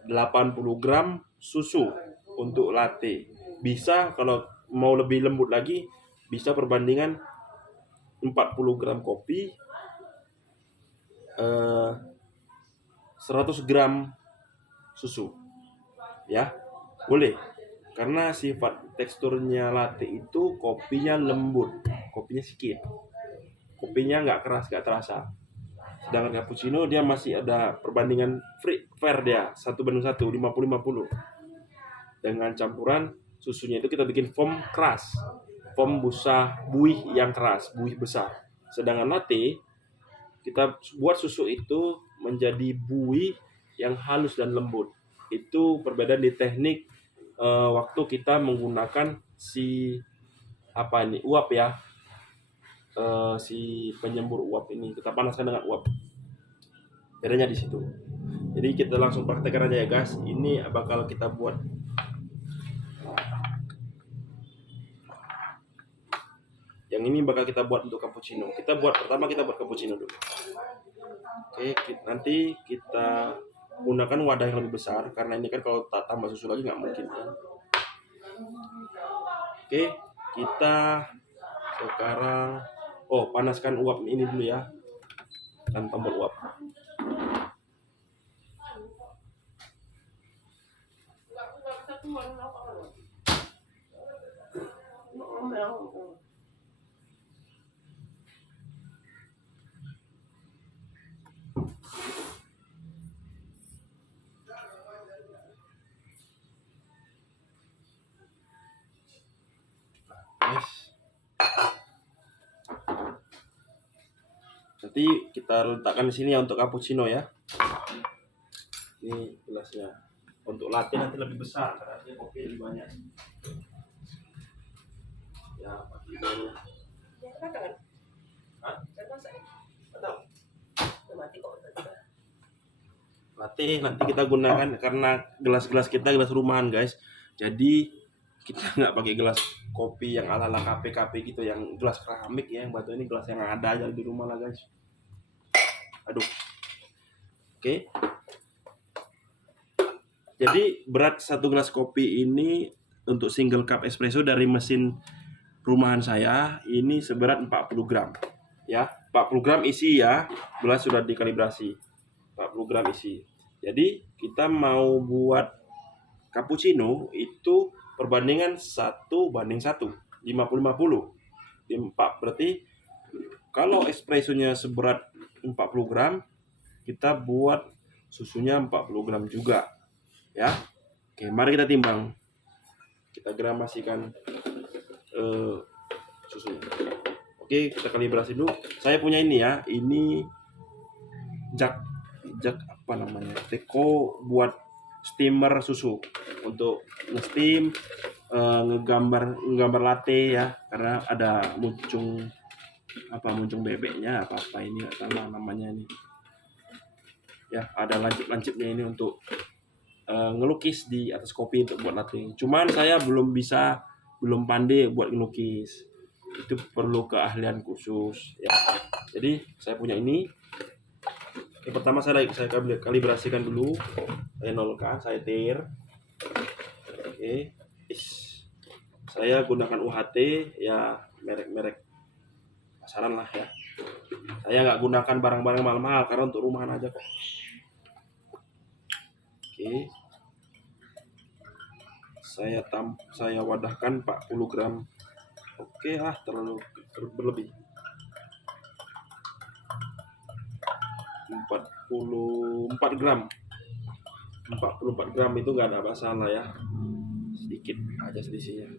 80 gram susu untuk latte. Bisa kalau mau lebih lembut lagi, bisa perbandingan 40 gram kopi, 100 gram susu. Ya, boleh. Karena sifat teksturnya latte itu kopinya lembut, kopinya sedikit. Kopinya nggak keras, nggak terasa. Sedangkan cappuccino dia masih ada perbandingan fair dia 1:1, 50-50. Dengan campuran susunya itu kita bikin foam keras, foam buih yang keras, buih besar. Sedangkan latte kita buat susu itu menjadi buih yang halus dan lembut. Itu perbedaan di teknik waktu kita menggunakan uap ya, si penyembur uap ini kita panaskan dengan uap. Bedanya di situ. Jadi kita langsung praktekkan aja ya guys. Ini bakal kita buat. Yang ini bakal kita buat untuk cappuccino. Pertama kita buat cappuccino dulu. Oke, nanti kita gunakan wadah yang lebih besar karena ini kan kalau tak tambah susu lagi nggak mungkin kan. Oke, kita sekarang panaskan uap ini dulu ya, dan tombol uap. Nanti kita letakkan di sini ya untuk cappuccino ya. Ini gelasnya. Untuk latte nanti lebih besar karena dia kopi lebih banyak. Ya, pakai dulu. Latte nanti kita gunakan karena gelas-gelas kita gelas rumahan guys. Jadi kita nggak pakai gelas kopi yang ala-ala kafe-kafe gitu, yang gelas keramik ya, yang batu ini gelas yang ada aja di rumah lah guys. Aduh. Oke. Jadi berat satu gelas kopi ini untuk single cup espresso dari mesin rumahan saya ini seberat 40 gram. Ya, 40 gram isi ya. Gelas sudah dikalibrasi. 40 gram isi. Jadi kita mau buat cappuccino itu perbandingan 1:1, 50-50. Berarti kalau espressonya seberat 40 gram, kita buat susunya 40 gram juga. Ya. Oke, mari kita timbang. Kita gramasikan susu. Oke, kita kalibrasi dulu. Saya punya ini ya. Ini jak apa namanya? Teko buat steamer susu untuk nge-steam, nggambar latte ya, karena ada muncung bebeknya apa ini nggak tahu namanya ini. Ya, ada lancip-lancipnya ini untuk ngelukis di atas kopi untuk buat latte. Cuman saya belum pandai buat ngelukis. Itu perlu keahlian khusus ya. Jadi saya punya ini. Yang pertama saya kalibrasikan dulu. Saya nolkan, saya tir. Oke. Saya gunakan UHT ya, merek pasaran lah ya. Saya nggak gunakan barang-barang mahal-mahal karena untuk rumahan aja kok. Oke. Saya wadahkan 40 gram. Oke, terlalu berlebih. 44 gram. 44 gram itu nggak ada masalah ya, sedikit aja selisihnya.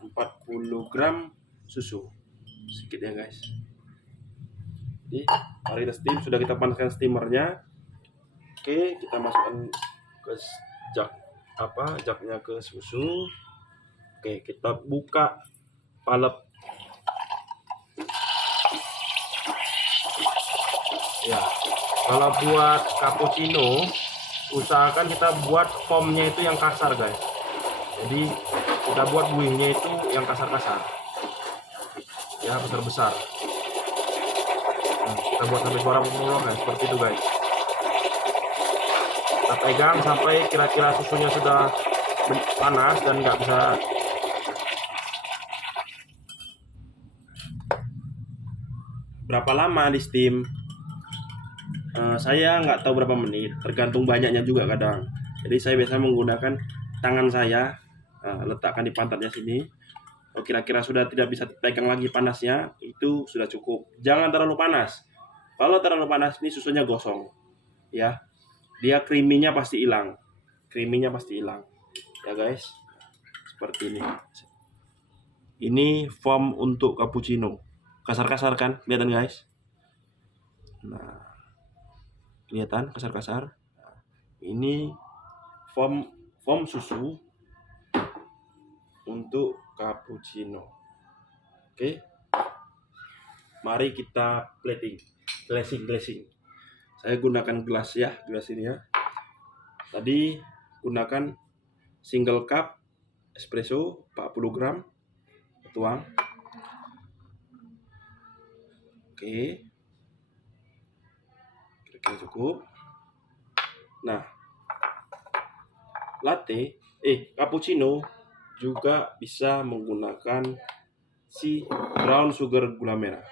40 gram susu, sedikit ya guys. Jadi mari kita steam. Sudah kita panaskan steamernya. Oke, kita masukkan ke jaknya ke susu. Oke, kita buka palep. Ya, kalau buat cappuccino usahakan kita buat foamnya itu yang kasar guys. Jadi kita buat buihnya itu yang kasar-kasar, ya besar-besar. Kita buat sampai suara pemulung guys, seperti itu guys. Kita pegang sampai kira-kira susunya sudah panas dan nggak bisa. Berapa lama di steam? Saya nggak tahu berapa menit, tergantung banyaknya juga kadang. Jadi saya biasa menggunakan tangan saya, letakkan di pantatnya sini. Kalau kira-kira sudah tidak bisa pegang lagi panasnya, itu sudah cukup. Jangan terlalu panas. Kalau terlalu panas ini susunya gosong, ya. Dia creamy-nya pasti hilang. Creamy-nya pasti hilang, ya guys. Seperti ini. Ini foam untuk cappuccino. Kasar-kasar kan, kelihatan guys. Nah. Kelihatan kasar-kasar. Ini foam susu untuk cappuccino. Oke. Mari kita glassing. Saya gunakan gelas ya, gelas ini ya. Tadi gunakan single cup espresso 40 gram. Tuang. Oke. Cukup. Nah, cappuccino juga bisa menggunakan si brown sugar gula merah.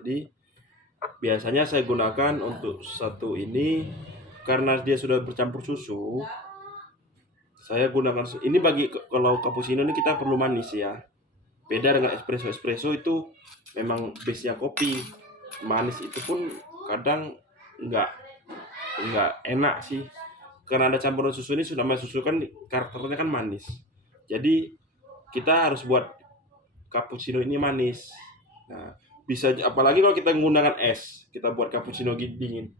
Jadi biasanya saya gunakan untuk satu ini karena dia sudah bercampur susu. Saya gunakan ini kalau cappuccino ini kita perlu manis ya. Beda dengan espresso itu memang base-nya kopi. Manis itu pun kadang nggak enak sih, karena ada campuran susu. Ini sudah manis, susu kan karakternya kan manis, jadi kita harus buat cappuccino ini manis. Nah, bisa apalagi kalau kita menggunakan es, kita buat cappuccino dingin,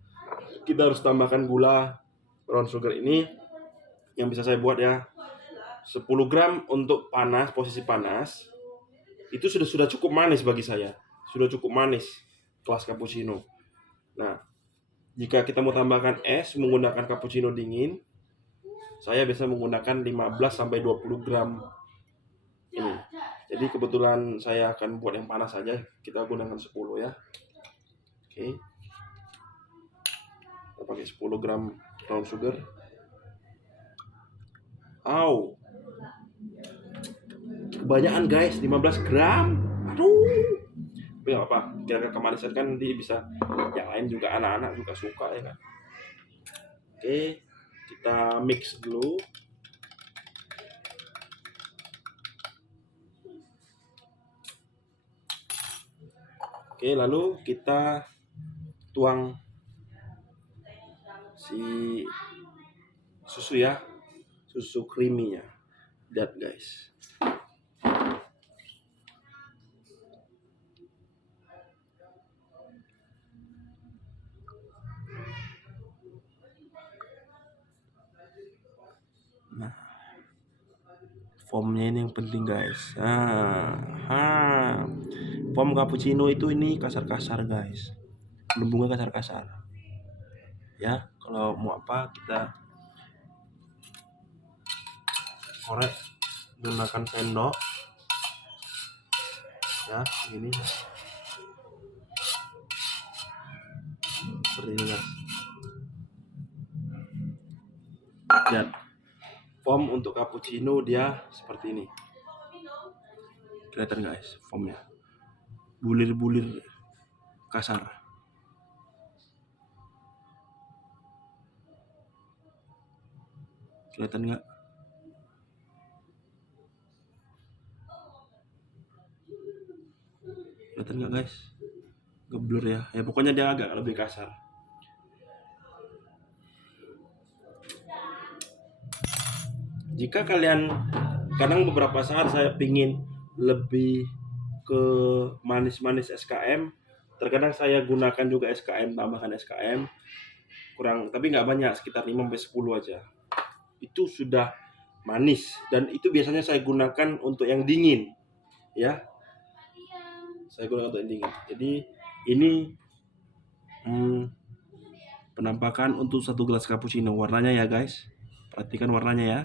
kita harus tambahkan gula brown sugar ini yang bisa saya buat ya 10 gram untuk panas, posisi panas itu sudah cukup manis bagi saya, sudah cukup manis kelas cappuccino. Nah, jika kita mau tambahkan es menggunakan cappuccino dingin, saya biasa menggunakan 15-20 gram ini. Jadi kebetulan saya akan buat yang panas saja, kita gunakan 10 ya. Oke. Kita pakai 10 gram brown sugar. Kebanyakan guys, 15 gram. Aduh. Tapi nggak apa, kira-kira kemanisan kan nanti bisa yang lain juga, anak-anak juga suka ya kan. Oke, kita mix dulu. Oke, lalu kita tuang si susu ya, susu creamy-nya. Lihat guys. Nah, foamnya ini yang penting guys. Foam cappuccino itu ini kasar-kasar guys, gelembungnya kasar-kasar ya. Kalau mau apa kita korek menggunakan sendok ya, ini seperti ini guys. Dan foam untuk cappuccino dia seperti ini, kelihatan guys foamnya, bulir-bulir kasar. Kelihatan nggak? Kelihatan nggak guys? blur ya. Ya pokoknya dia agak lebih kasar. Jika kalian, kadang beberapa saat saya pingin lebih ke manis-manis SKM, terkadang saya gunakan juga SKM, tambahkan SKM kurang, tapi nggak banyak, sekitar 5-10 aja. Itu sudah manis, dan itu biasanya saya gunakan untuk yang dingin ya. Saya gunakan untuk yang dingin. Jadi ini penampakan untuk 1 gelas cappuccino. Warnanya ya guys, perhatikan warnanya ya.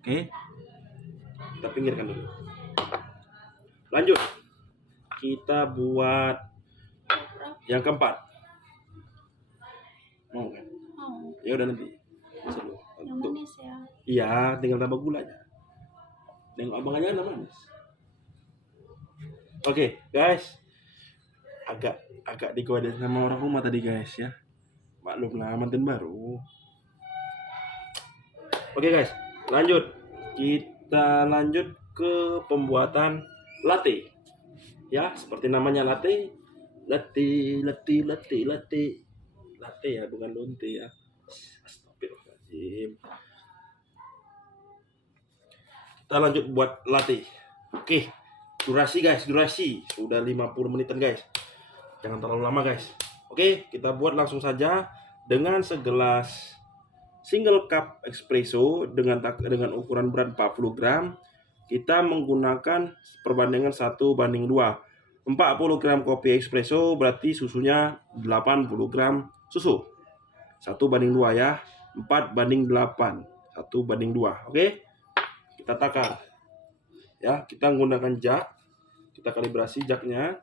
Oke, kita pinggirkan dulu. Lanjut, kita buat yang keempat. Mau kan? Mau. Ya udah nanti. Seru. Yang manis ya. Iya, tinggal tambah gulanya. Nengok abang aja manis. Oke, guys. Agak dikodein sama orang rumah tadi guys ya. Maklum lah, mantan baru. Oke guys, lanjut. Kita lanjut ke pembuatan latte. Ya, seperti namanya latte. Latte ya, bukan lonte ya. Astagfirullahaladzim. Kita lanjut buat latte. Oke, durasi guys, sudah 50 menitan guys. Jangan terlalu lama guys. Oke, kita buat langsung saja dengan segelas single cup espresso dengan ukuran berat 40 gram. Kita menggunakan perbandingan 1:2. 40 gram kopi espresso berarti susunya 80 gram susu. 1:2 ya. 4:8. 1:2. Oke. Kita takar. Ya, kita menggunakan jak. Kita kalibrasi jaknya.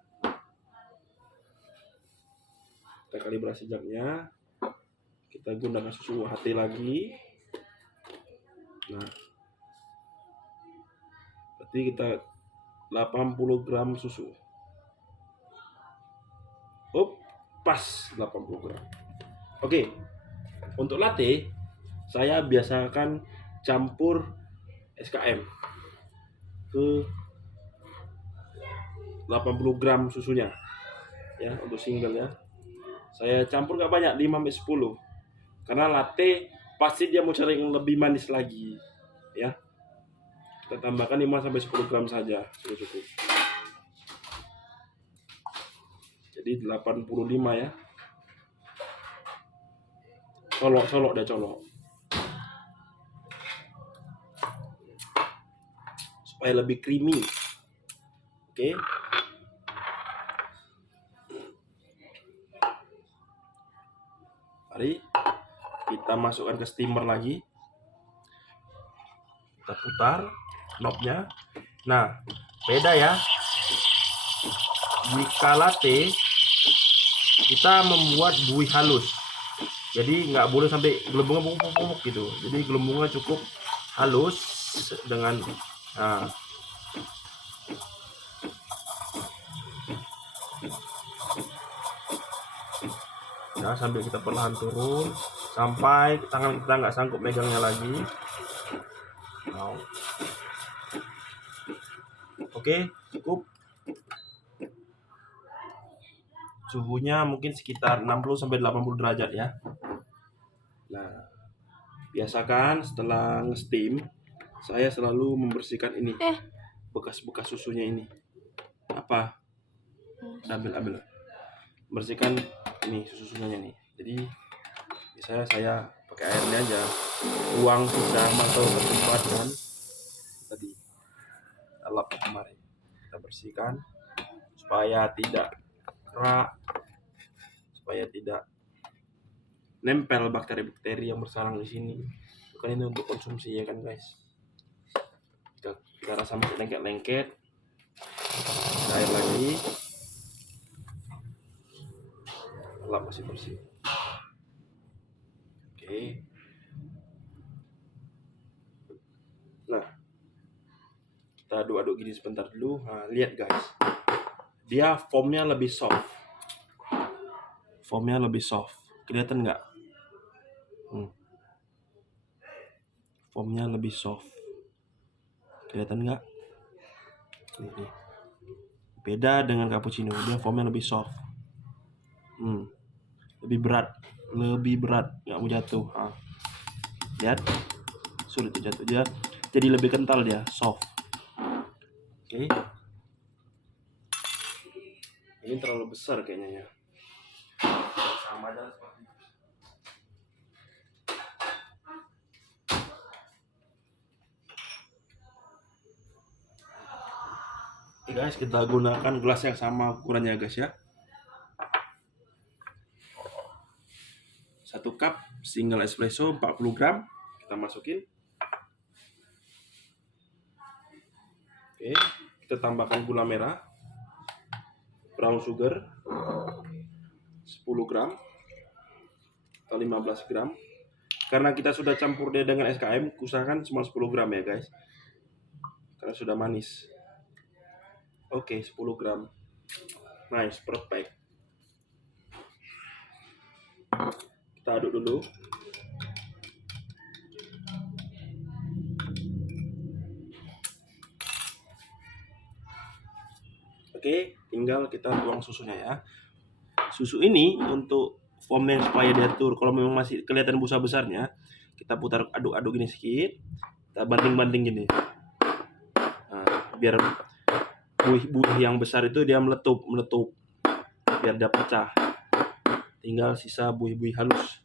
Kita gunakan susu UHT lagi. Nah, berarti kita 80 gram susu. Pas 80 gram. Oke, untuk latte saya biasakan campur SKM ke 80 gram susunya ya, untuk single ya. Saya campur nggak banyak, 5-10, karena latte pasti dia mau cari yang lebih manis lagi ya. Kita tambahkan 5-10 gram saja sudah cukup. Jadi 85 ya. Colok supaya lebih creamy. Oke. Mari kita masukkan ke steamer lagi. Kita putar knobnya. Nah, beda ya. Jika latte kita membuat buih halus, jadi nggak boleh sampai gelembungnya bubuk gitu. Jadi gelembungnya cukup halus dengan nah, sambil kita perlahan turun sampai tangan kita nggak sanggup megangnya lagi. Oke, cukup. Suhunya mungkin sekitar 60-80 derajat ya. Nah, biasakan setelah nge-steam saya selalu membersihkan ini bekas-bekas susunya ini. Apa? Ambil. Bersihkan ini susunya nih. Jadi biasanya saya pakai airnya aja. Buang sisa mantel ketupat dan tadi lap kemarin. Kita bersihkan supaya tidak kerak, supaya tidak nempel bakteri-bakteri yang bersarang di sini. Bukan ini untuk konsumsi ya kan guys. Kita rasa masih lengket-lengket. Air lagi. Lap masih bersih. Oke. Nah, kita aduk-aduk gini sebentar dulu. Nah, lihat guys. Dia foamnya lebih soft. Kelihatan nggak? Foamnya lebih soft. Kelihatan nggak? Nih. Beda dengan cappuccino, dia foamnya lebih soft. Lebih berat, nggak mau jatuh. Lihat, sulit tuh jatuh, dia jadi lebih kental, dia soft. Oke. Ini terlalu besar kayaknya ya. Sama aja seperti itu. Oke guys, kita gunakan gelas yang sama ukurannya guys ya. 1 cup single espresso 40 gram kita masukin. Oke, kita tambahkan gula merah, brown sugar 10 gram atau 15 gram. Karena kita sudah campur dia dengan SKM, usahakan cuma 10 gram ya guys, karena sudah manis. Oke, 10 gram. Nice, perfect. Kita aduk dulu. Oke, tinggal kita tuang susunya ya. Susu ini untuk foamnya supaya diatur. Kalau memang masih kelihatan busa besarnya, kita putar aduk-aduk gini sedikit. Kita banting-banting gini. Nah, biar buih-buih yang besar itu dia meletup, biar dia pecah. Tinggal sisa buih-buih halus.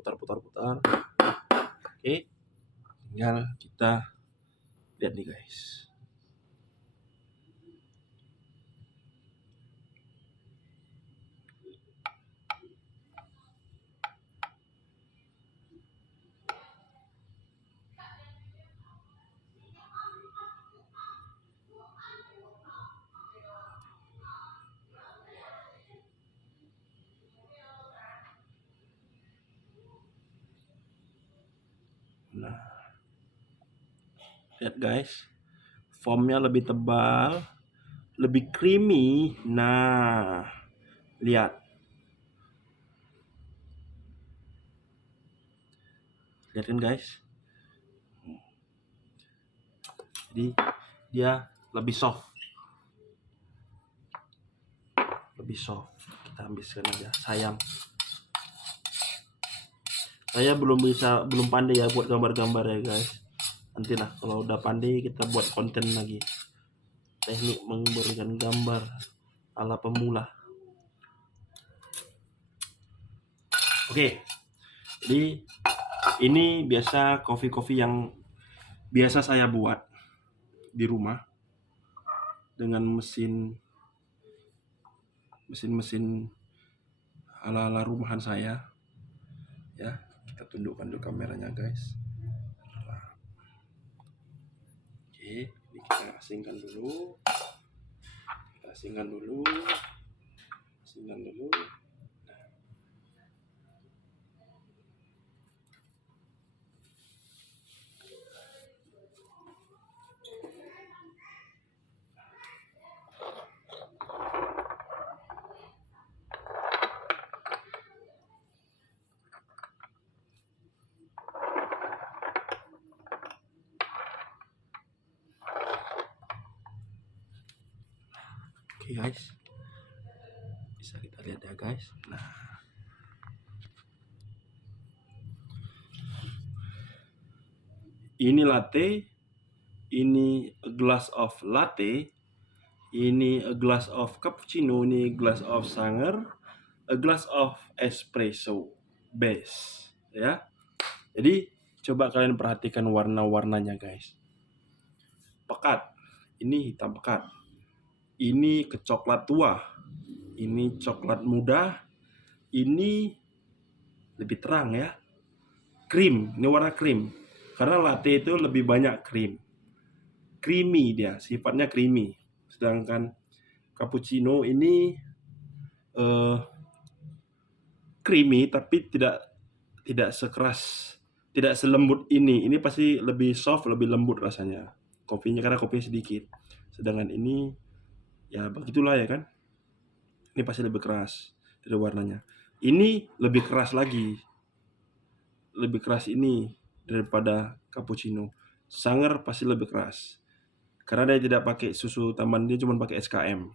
Putar. Oke, tinggal kita lihat nih guys. Nah, lihat guys, foamnya lebih tebal, lebih creamy. Nah, lihat kan guys, jadi dia lebih soft. Kita habiskan aja, sayang. Saya belum pandai ya buat gambar-gambar ya guys. Nanti lah kalau udah pandai kita buat konten lagi, teknik memberikan gambar ala pemula. Oke, jadi ini biasa kopi yang biasa saya buat di rumah dengan mesin ala rumahan saya ya. Kita tundukkan dulu kameranya guys. Oke, ini kita asingkan dulu. Oke guys, bisa kita lihat ya guys. Nah, ini latte, ini a glass of latte, ini a glass of cappuccino, ini glass of sanger, a glass of espresso base ya. Jadi coba kalian perhatikan warna-warnanya guys. Pekat, ini hitam pekat. Ini kecoklat tua, ini coklat muda, ini lebih terang ya. Krim, ini warna krim. Karena latte itu lebih banyak krim. Creamy dia, sifatnya creamy. Sedangkan cappuccino ini creamy tapi tidak sekeras, tidak selembut ini. Ini pasti lebih soft, lebih lembut rasanya. Kopinya karena kopinya sedikit. Sedangkan ini ya begitulah ya kan. Ini pasti lebih keras dari warnanya. Ini lebih keras lagi. Lebih keras ini daripada cappuccino. Sanger pasti lebih keras. karena dia tidak pakai susu tambahan, dia cuma pakai SKM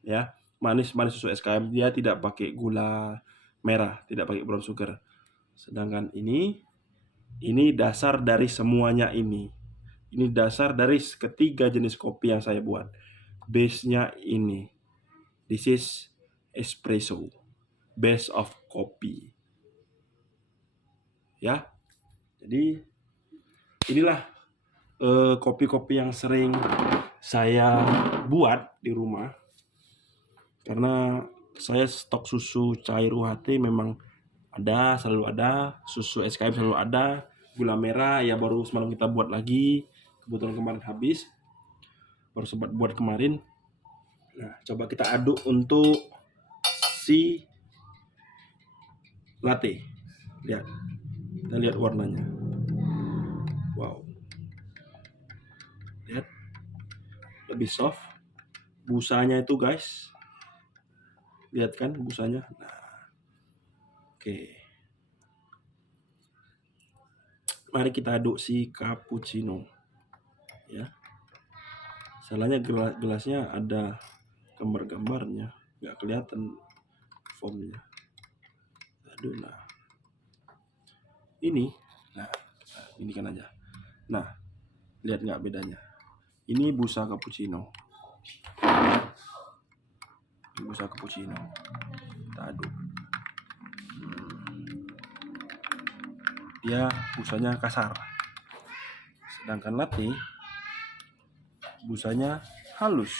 ya, manis susu SKM, dia tidak pakai gula merah, tidak pakai brown sugar. Sedangkan ini dasar dari semuanya ini dasar dari ketiga jenis kopi yang saya buat. Base-nya ini, this is espresso, base of kopi ya. Jadi inilah kopi-kopi yang sering saya buat di rumah, karena saya stok susu cair UHT memang ada, selalu ada, susu SKM selalu ada, gula merah ya baru semalam kita buat lagi, kebetulan kemarin habis, baru sempat buat kemarin. Nah, coba kita aduk untuk si latte. Lihat, kita lihat warnanya. Wow, lihat, lebih soft. Busanya itu guys, lihat kan busanya. Nah, oke. Mari kita aduk si cappuccino ya. Salahnya gelasnya ada gambar-gambarnya, nggak kelihatan foamnya. Aduh, nah ini, ini kan aja. Nah, lihat nggak bedanya? Ini busa cappuccino. Ini busa cappuccino. Kita aduk. Dia busanya kasar. Sedangkan latte busanya halus.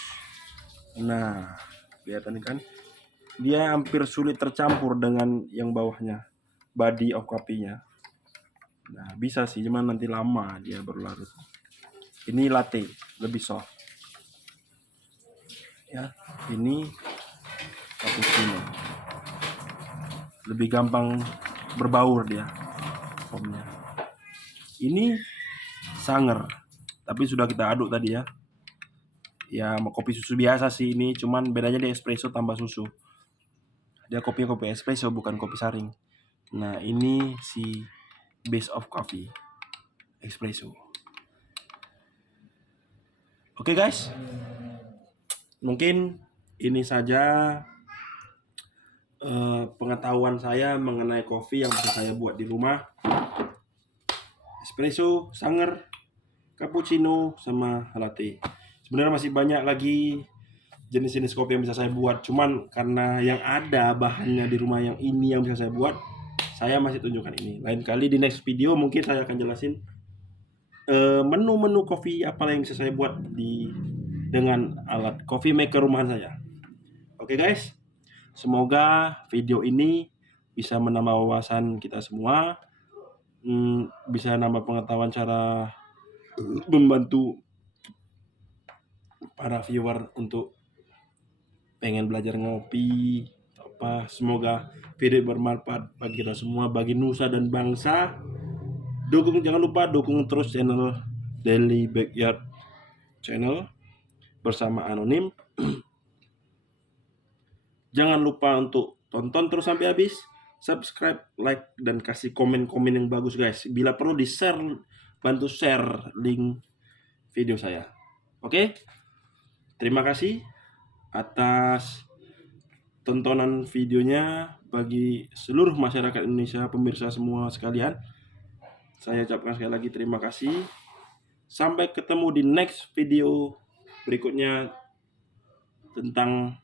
Nah, kelihatan kan? Dia hampir sulit tercampur dengan yang bawahnya, body of kopinya. Nah, bisa sih, cuman nanti lama dia berlarut. Ini latte, lebih soft. Ya, ini cappuccino. Lebih gampang berbaur dia foamnya. Ini Sanger, tapi sudah kita aduk tadi ya. Ya, mau kopi susu biasa sih ini, cuman bedanya dia espresso tambah susu. Dia kopi espresso, bukan kopi saring. Nah, ini si base of coffee espresso. Oke guys, mungkin ini saja pengetahuan saya mengenai kopi yang bisa saya buat di rumah. Espresso, Sanger, cappuccino, sama latte. Sebenarnya masih banyak lagi jenis-jenis kopi yang bisa saya buat, cuman karena yang ada bahannya di rumah yang ini yang bisa saya buat, saya masih tunjukkan ini. Lain kali di next video mungkin saya akan jelasin menu-menu kopi apa yang bisa saya buat dengan alat coffee maker rumahan saya. Oke guys, semoga video ini bisa menambah wawasan kita semua, bisa nambah pengetahuan cara membantu para viewer untuk pengen belajar ngopi apa. Semoga video bermanfaat bagi kita semua, bagi nusa dan bangsa. Jangan lupa dukung terus channel Daily Backyard Channel bersama Anonim. Jangan lupa untuk tonton terus sampai habis, subscribe, like, dan kasih komen-komen yang bagus guys. Bila perlu di-share, bantu share link video saya. Oke? Terima kasih atas tontonan videonya. Bagi seluruh masyarakat Indonesia, pemirsa semua sekalian, saya ucapkan sekali lagi terima kasih. Sampai ketemu di next video berikutnya tentang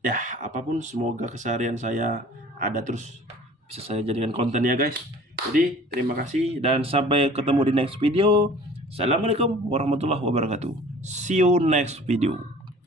ya apapun. Semoga keseharian saya ada terus bisa saya jadikan konten ya guys. Jadi terima kasih dan sampai ketemu di next video. Assalamualaikum warahmatullahi wabarakatuh. See you next video.